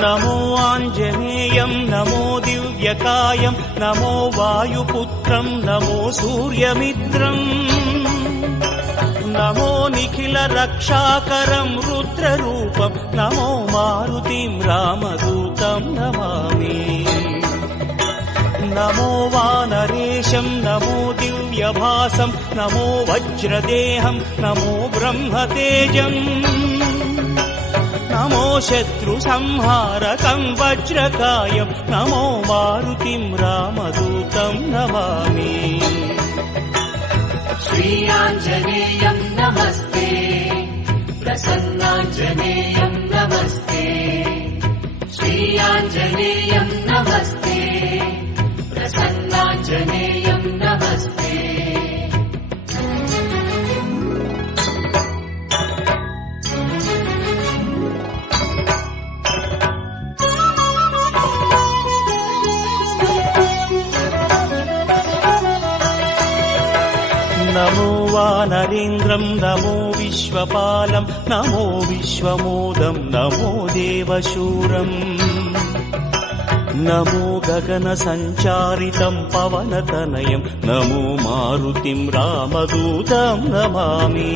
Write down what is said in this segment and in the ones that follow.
నమో ఆంజనేయం నమో దివ్యకాయం నమో వాయుపుత్రం నమో సూర్యమిత్రం నమో నిఖిల రక్షాకరం రుద్రరూపం నమో మారుతిం రామదూతం నమామి నమో వానరేశం నమో దివ్యభాసం నమో వజ్రదేహం నమో బ్రహ్మతేజం నమో శత్రు సంహారకం వజ్రకాయం నమో మారుతిం రామదూతం నమామి శ్రీ ఆంజనేయం నమస్తే ప్రసన్నాంజనేయం నమస్తే శ్రీ ఆంజనేయం నమస్తే ప్రసన్నాంజనేయం నమస్తే నమో వానరేంద్రం నమో విశ్వపాలం నమో విశ్వమోదం నమో దేవశూరం నమో గగన సంచారితం పవనతనయం నమో మారుతిం రామదూతం నమామి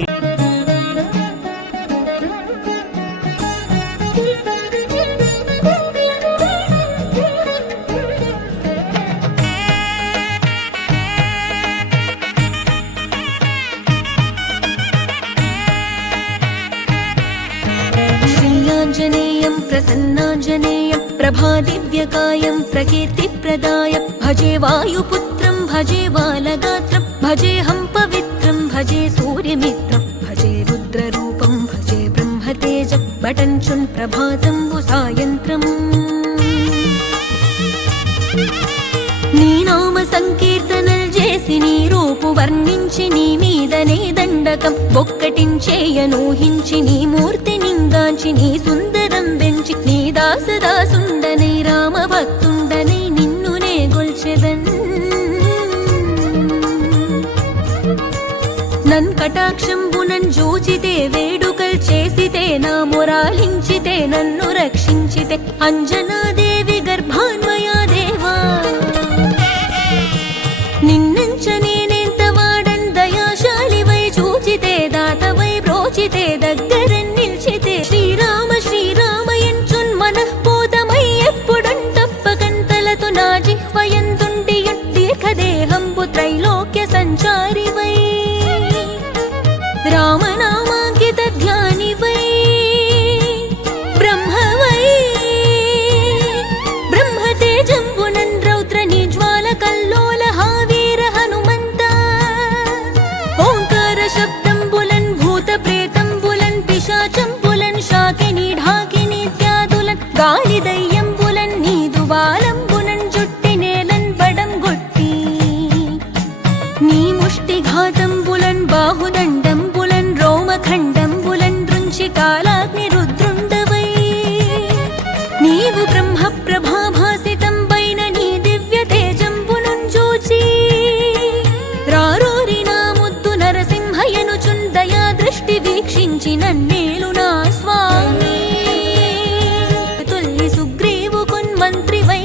ఆంజనేయం ప్రసన్నాంజనేయం ప్రభాదివ్యకాయం ప్రకీర్తిప్రదాయం భజే వాయుపుత్రం భజే బాలగాత్రం భజేహం పవిత్రం భజే సూర్యమిత్రం భజే రుద్రరూపం భజే బ్రహ్మతేజం బటంచున్ ప్రభాతంబు సాయంత్రం నీ నామ సంకీర్తనల్ చేసి నీ రూపు వర్ణించి నీ మీదనే దండకం ఒక్కటించేయనూహించి నీ మూర్తి నింగాంచి నీ సుందరం పెంచి నీ దాసదాసుండనై రామభక్తుండనై నిన్నునే గొల్చెదన్ నన్ కటాక్షంబునన్ జూచితే వేడుకల్ చేసితే నా మొరాలించితే నన్ను రక్షించితే అంజనాదేవి గర్భాన్వయా దేవా నిన్నంచ నేనెంత వాడన్ దయాశాలివై చూచితే దాతవై బ్రోచితే దగ్గరన్ నిల్చితే శ్రీరామ శ్రీరామయంచున్ మనఃపూతమై ఎప్పుడన్ తప్పకంతలతో నా జిహ్వయంతుంటియున్ దీర్ఘదేహంబు త్రైలోక్య సంచారివై రామనామాంకిత ధ్యానివై బ్రహ్మవై బ్రహ్మతేజంబునన్ రౌద్ర నిజ్వాల కల్లోల హావీర హనుమంత ఓంకార శబ్దంబులన్ భూత ప్రేతంబులన్ పిశాచంబులన్ శాకిని ఢాకిని త్యాదులన్ గాలి దయ్యంబులన్ నీదు వాలంబునన్ జుట్టి నేలన్ బడం గొట్టి నీ ముష్టి ఘాతంబులన్ బాహుదండంబులన్ రోమఖండంబులన్ దృంచి కాలాగ్ని రుద్రుండవై నీవు బ్రహ్మ ప్రభాభాసితంబైన నీ దివ్య తేజంబునున్ చూచి రారోరి నా ముద్దు నరసింహయనుచున్ దయా దృష్టి వీక్షించి నన్నేలు నా స్వామి తుల్లి సుగ్రీవుకున్ మంత్రివై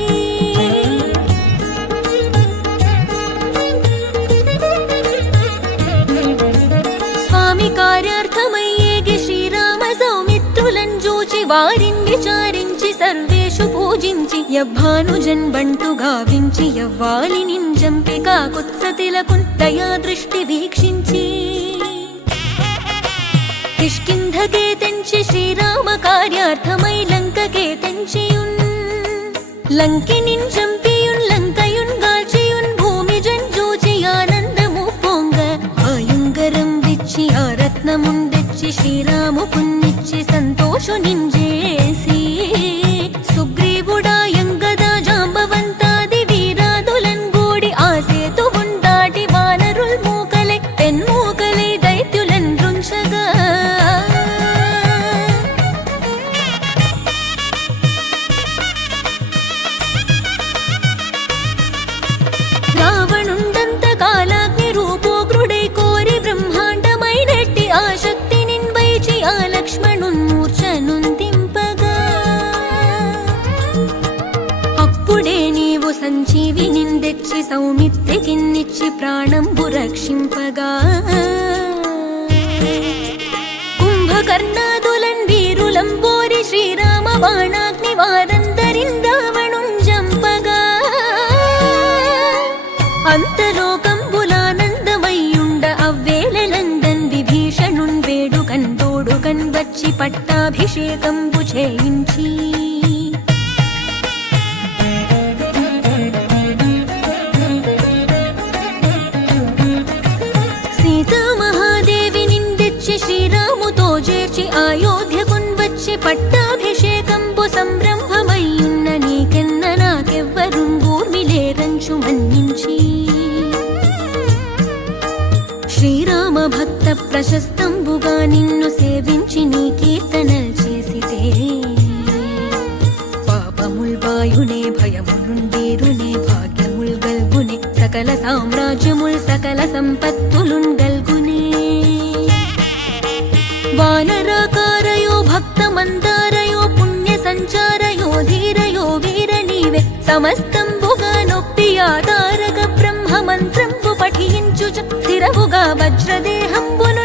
స్వామి కార్యార్థమయ్యేగి శ్రీరామ సౌమిత్రులన్ జూచి వారిని విచారించి సర్వేషు పూజించి యవ్వానుజన్ బంటు గావించి యవ్వాలి నింజంపి కాకుత్సతిలకున్ దయా దృష్టి వీక్షించి కిష్కింధకే తెంచి శ్రీరామ కార్యార్థమై లంకకే తెంచియున్ లంకినిన్ చంపియున్ లంకయున్ గాల్చియున్ భూమిజన్ జూచి ఆనందము పొంగ ఆయుంగరం విచ్చి ఆ రత్నముందెచ్చి శ్రీరాము పున్నిచ్చి సంతోషు నింజేసి సుగ్రీవుడాయంగదా జాంబవంతాది వీరాదులన్ గూడి ఆ సేతువున్ దాటి వానరుల్ మూకలై పెన్మూకలై దైత్యులన్ రుంచగా రావణుండంత కాలాగ్ని రూపోగ్రుడై కోరి బ్రహ్మాండమైనట్టి ఆ శక్తి నిన్వైచి ఆ లక్ష్మణున్ మూర్ఛనుందింపగా సౌమిత్రికిన్నిచ్చి ప్రాణంబు రక్షింపగా కుంభకర్ణాదులన్ వీరులంబోరి శ్రీరామ బాణాగ్ని వారందరిన్ రావణుంజంపగా అంతలోకంబులానందమయ్యుండ అవ్వేళలందన్ విభీషణున్ వేడుకన్ తోడుకన్ వచ్చి పట్టాభిషేకంబు చేయించి సీతామహాదేవి నిందెచ్చి శ్రీరాముతో చేర్చి అయోధ్యకున్ వచ్చి పట్టాభిషేకంబు సంరంభమయ్యున్న నీకెన్న నాకెవ్వరుంగూర్మిలేరంచు మన్నించి శ్రీరామ భక్త ప్రశస్తంబుగా నిన్ను సేవించి నీ కీర్తనల్ చేసితే పాపముల్ బాయునే భయములుండేరునే భాగ్యముల్ గల్గునే సకల సామ్రాజ్యముల్ సకల సంపత్తులున్ గల్గునే వానరాకారయో భక్త మందారయో పుణ్య సంచారయో ధీరయో వీర నీవే సమస్తంబుగా నొప్పి ఆధారక బ్రహ్మ మంత్రంబు పఠించుచు స్థిరవుగా వజ్రదేహంబును